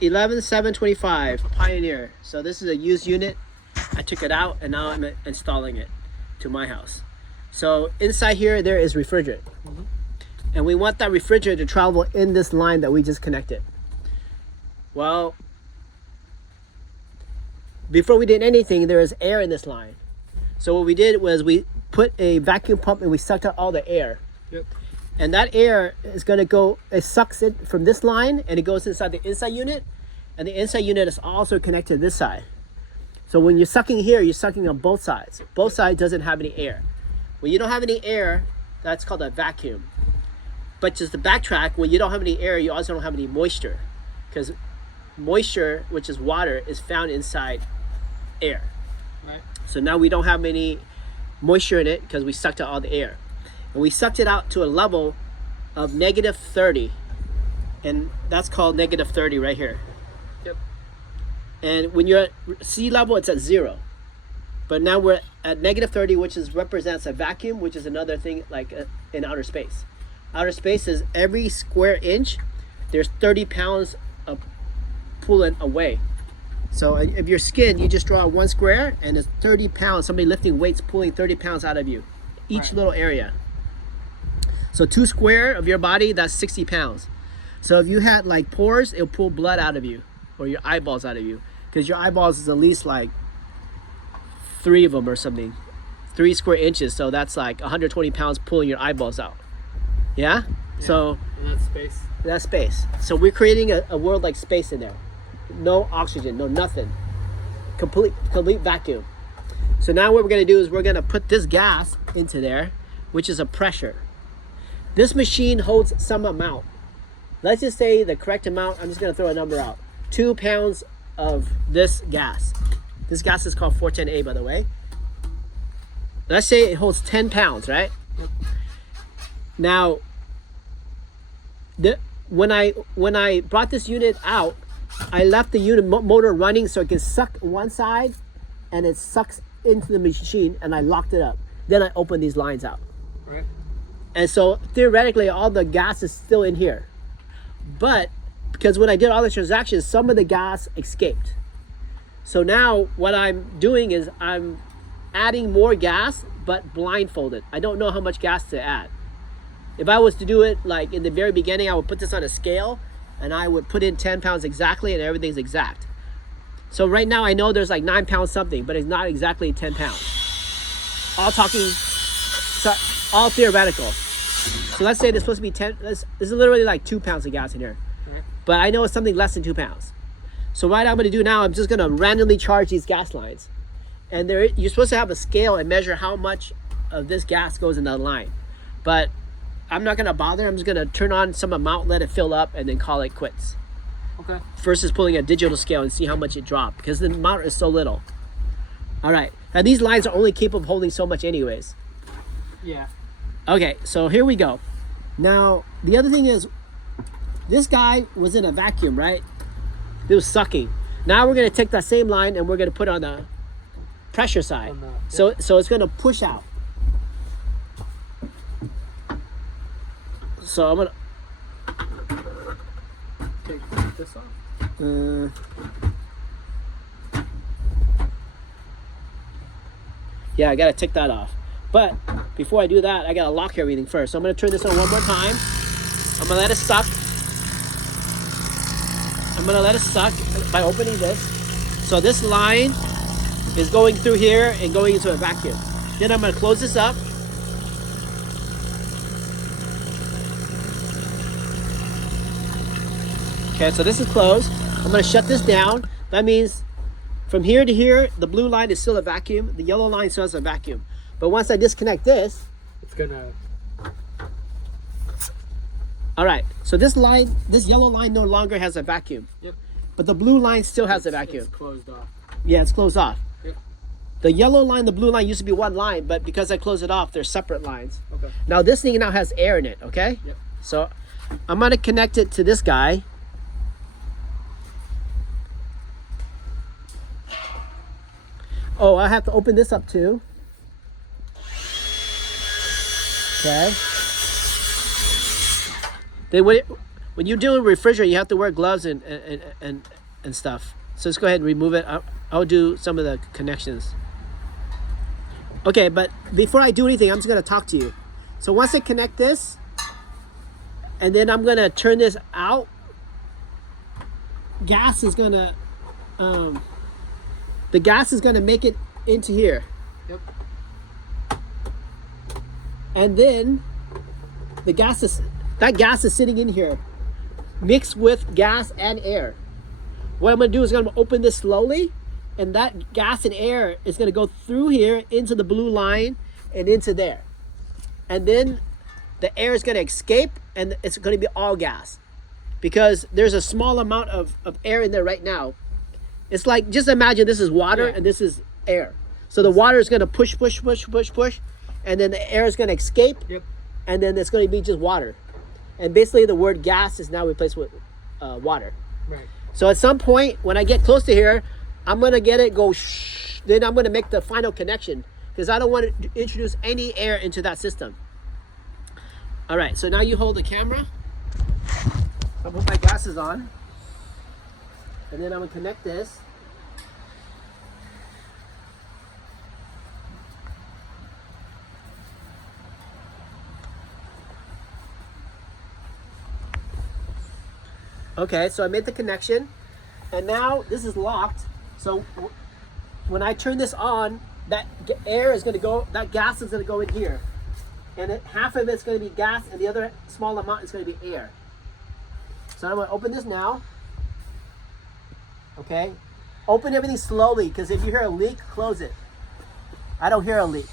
YN040GLF122M40 Pioneer. So this is a used unit. I took it out and now I'm installing it to my house. So inside here there is refrigerant. And we want that refrigerant to travel in this line that we just connected. Well, before we did anything, there is air in this line. So what we did was we put a vacuum pump and we sucked out all the air. Yep. And that air is going to go, it sucks it from this line and it goes inside the inside unit. And the inside unit is also connected to this side. So when you're sucking here, you're sucking on both sides. Both sides doesn't have any air. When you don't have any air, that's called a vacuum. But just to backtrack, when you don't have any air, you also don't have any moisture. Because moisture, which is water, is found inside air. Right. So now we don't have any moisture in it because we sucked out all the air. And we sucked it out to a level of -30. And that's called -30 right here. Yep. And when you're at sea level, it's at 0. But now we're at -30, which represents a vacuum, which is another thing like in outer space. Outer space is every square inch, there's 30 pounds of pulling away. So if your skin, you just draw one square and it's 30 pounds, somebody lifting weights pulling 30 pounds out of you, each little area. So 2 square of your body, that's 60 pounds. So if you had like pores, it'll pull blood out of you or your eyeballs out of you. Because your eyeballs is at least like 3 of them or something. 3 square inches, so that's like 120 pounds pulling your eyeballs out. Yeah? So and that's space. that's space. So we're creating a world like space in there. No oxygen, no nothing. Complete vacuum. So now what we're gonna do is we're gonna put this gas into there, which is a pressure. This machine holds some amount. Let's just say the correct amount, I'm just gonna throw a number out. 2 pounds of this gas. This gas is called 410A, by the way. Let's say it holds 10 pounds, right? Yep. Now, when I brought this unit out, I left the unit motor running so it can suck one side and it sucks into the machine, and I locked it up. Then I opened these lines out. Right. And so theoretically all the gas is still in here. But because when I did all the transactions, some of the gas escaped. So now what I'm doing is I'm adding more gas, but blindfolded. I don't know how much gas to add. If I was to do it like in the very beginning, I would put this on a scale and I would put in 10 pounds exactly and everything's exact. So right now I know there's like 9 pounds something, but it's not exactly 10 pounds. All talking, all theoretical. So let's say there's supposed to be 10, this is literally like 2 pounds of gas in here. Right. But I know it's something less than 2 pounds. So what I'm gonna do now, I'm just gonna randomly charge these gas lines. And you're supposed to have a scale and measure how much of this gas goes in that line. But I'm not gonna bother, I'm just gonna turn on some amount, let it fill up, and then call it quits. Okay. Versus pulling a digital scale and see how much it dropped, because the amount is so little. All right, now these lines are only capable of holding so much anyways. Yeah. Okay, so here we go. Now, the other thing is, this guy was in a vacuum, right? It was sucking. Now we're gonna take that same line and we're gonna put it on the pressure side. So it's gonna push out. So I'm gonna Take this off. Yeah, I gotta take that off. But before I do that, I gotta lock everything first. So I'm gonna turn this on one more time. I'm gonna let it suck. I'm gonna let it suck by opening this. So this line is going through here and going into a vacuum. Then I'm gonna close this up. Okay, so this is closed. I'm gonna shut this down. That means from here to here, the blue line is still a vacuum. The yellow line still has a vacuum. But once I disconnect this, It's gonna. all right, so this yellow line no longer has a vacuum. Yep. But the blue line still has a vacuum. It's closed off. Yeah, it's closed off. Yep. The yellow line, the blue line used to be one line, but because I closed it off, they're separate lines. Okay. Now this thing now has air in it, okay? Yep. So I'm gonna connect it to this guy. Oh, I have to open this up too. Okay. Then when you're doing refrigerant, you have to wear gloves and stuff. So let's go ahead and remove it. I'll do some of the connections. Okay, but before I do anything, I'm just gonna talk to you. So once I connect this, and then I'm gonna turn this out, gas is gonna, the gas is gonna make it into here. Yep. And then that gas is sitting in here, mixed with gas and air. What I'm gonna do is I'm gonna open this slowly, and that gas and air is gonna go through here into the blue line and into there. And then the air is gonna escape and it's gonna be all gas. Because there's a small amount of air in there right now. It's like, just imagine this is water and this is air. So the water is gonna push, and then the air is gonna escape, and then it's gonna be just water. And basically the word gas is now replaced with water. Right. So at some point, when I get close to here, I'm gonna get it go shh, then I'm gonna make the final connection, because I don't want to introduce any air into that system. All right, so now you hold the camera. I'll put my glasses on, and then I'm gonna connect this. Okay, so I made the connection, and now this is locked. So when I turn this on, that air is gonna go, that gas is gonna go in here. And half of it's gonna be gas, and the other small amount is gonna be air. So I'm gonna open this now. Okay, open everything slowly, because if you hear a leak, close it. I don't hear a leak.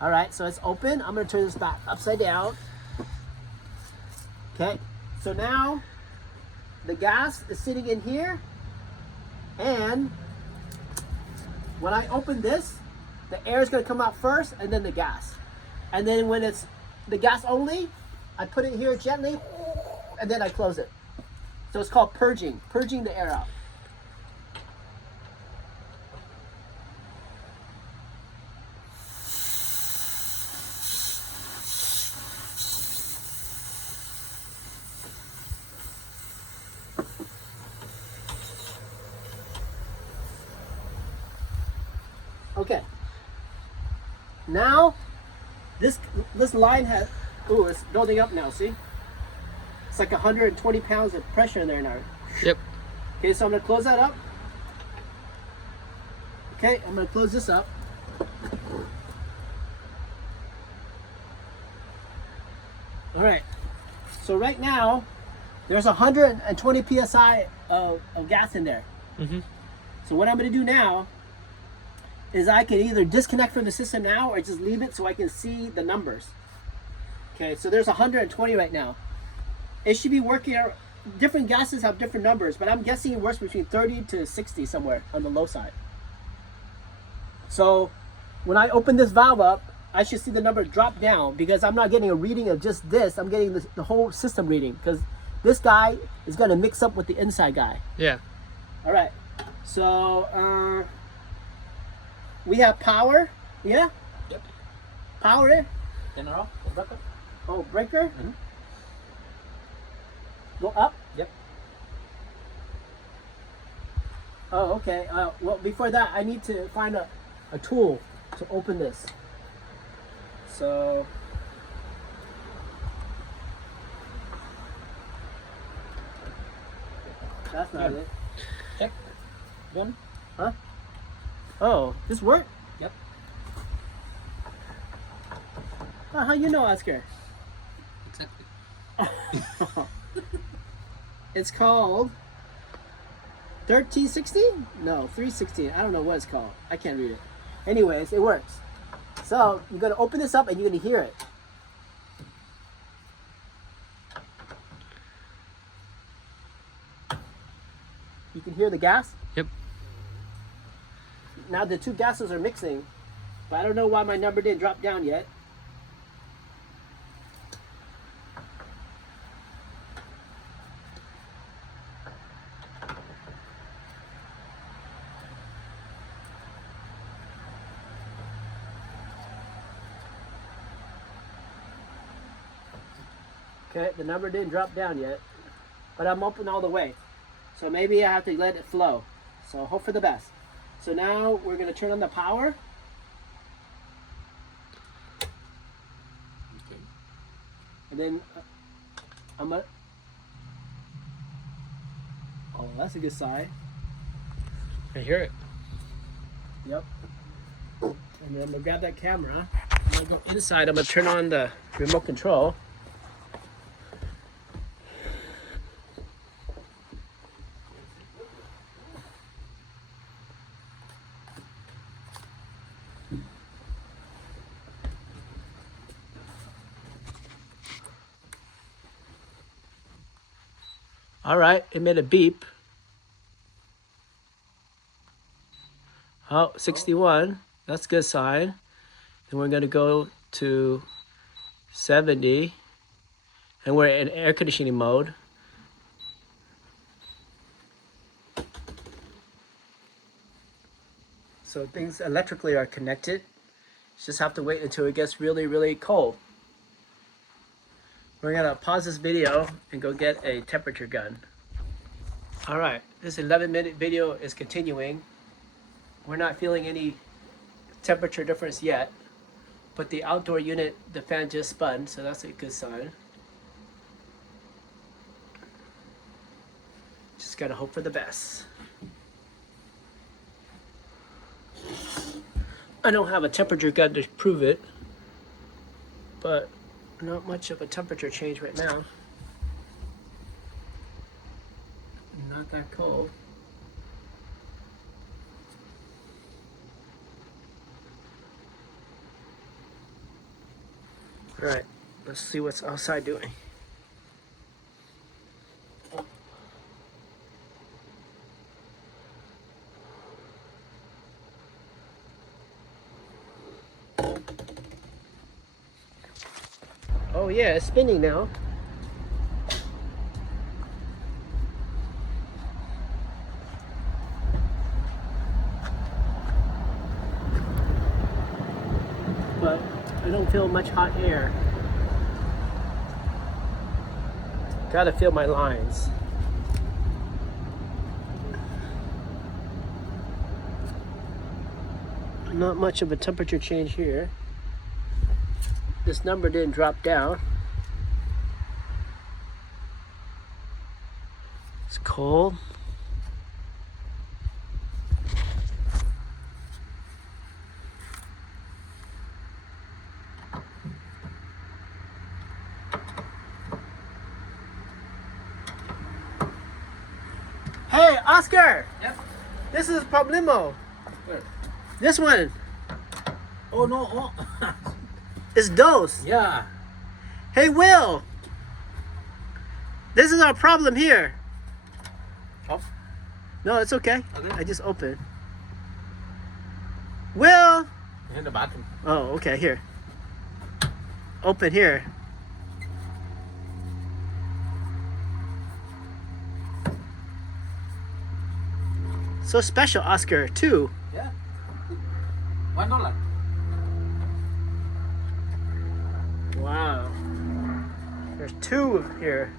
All right, so it's open. I'm gonna turn this back upside down. Okay, so now the gas is sitting in here, and when I open this, the air is going to come out first, and then the gas. And then when it's the gas only, I put it here gently, and then I close it. So it's called purging the air out. Okay. Now, this line has, ooh, it's building up now, see? It's like 120 pounds of pressure in there now. Yep. Okay, so I'm gonna close that up. Okay, I'm gonna close this up. All right, so right now, there's 120 PSI of gas in there. Mm-hmm. So what I'm gonna do now is I can either disconnect from the system now or just leave it so I can see the numbers. Okay, so there's 120 right now. It should be working, different gases have different numbers, but I'm guessing it works between 30 to 60 somewhere on the low side. So when I open this valve up, I should see the number drop down, because I'm not getting a reading of just this, I'm getting the whole system reading, because this guy is gonna mix up with the inside guy. Yeah. All right, so we have power, yeah? Yep. Power, General, breaker. oh, breaker, Mm-hmm. go up. Yep. Oh, okay, well, before that, I need to find a tool to open this. So, that's not it. Check. One. Huh? Oh, this worked? Yep. Oh, how you know, Oscar? Exactly. It's called 1360? No, 316. I don't know what it's called. I can't read it. Anyways, it works. So you're gonna open this up and you're gonna hear it. You can hear the gas. Yep. Now the two gases are mixing, but I don't know why my number didn't drop down yet. Okay, the number didn't drop down yet. but I'm open all the way. So maybe I have to let it flow. So hope for the best. So now we're gonna turn on the power. Okay. And then I'm gonna, oh, that's a good sign. I hear it. Yep. And then I'm gonna grab that camera. I'm gonna go inside. I'm gonna turn on the remote control. All right, it made a beep. Oh, 61. That's a good sign. And we're gonna go to 70. And we're in air conditioning mode. So things electrically are connected. Just have to wait until it gets really, really cold. We're gonna pause this video and go get a temperature gun. All right, this 11-minute video is continuing. We're not feeling any temperature difference yet, but the outdoor unit, the fan just spun, so that's a good sign. Just gotta hope for the best. I don't have a temperature gun to prove it, but not much of a temperature change right now. Not that cold. All right, let's see what's outside doing. Oh yeah, it's spinning now. But I don't feel much hot air. Gotta feel my lines. Not much of a temperature change here. This number didn't drop down. It's cold. Hey, Oscar! Yep. This is Problemo. Where? This one Oh no. Oh. is Dos. Yeah. Hey, Will! This is our problem here. Off. No, it's okay. Okay. I just opened. Will! In the bathroom. Oh, okay, here. Open here. So special, Oscar, too. Yeah. $1. Wow. There's two here.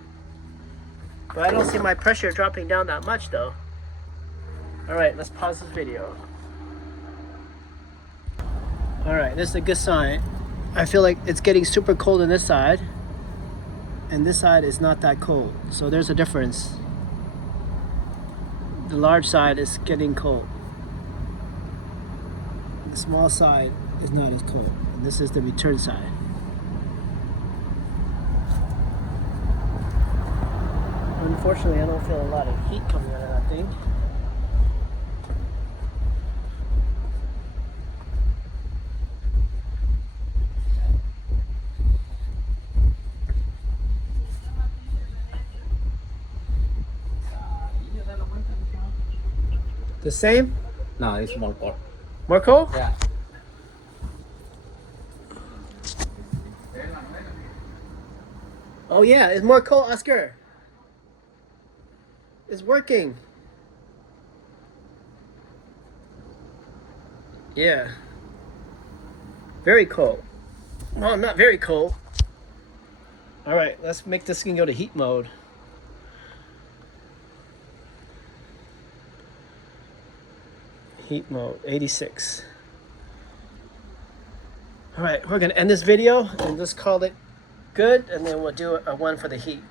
But I don't see my pressure dropping down that much, though. Alright, let's pause this video. Alright, this is a good sign. I feel like it's getting super cold on this side. And this side is not that cold. So there's a difference. The large side is getting cold. The small side is not as cold. And this is the return side. Unfortunately, I don't feel a lot of heat coming out of that thing. The same? No, it's small pot. More cold? Yeah. Oh yeah, it's more cold, Oscar. It's working. Yeah. Very cold. Well, not very cold. All right, let's make this thing go to heat mode. Heat mode, 86. All right, we're gonna end this video and just call it good, and then we'll do a one for the heat.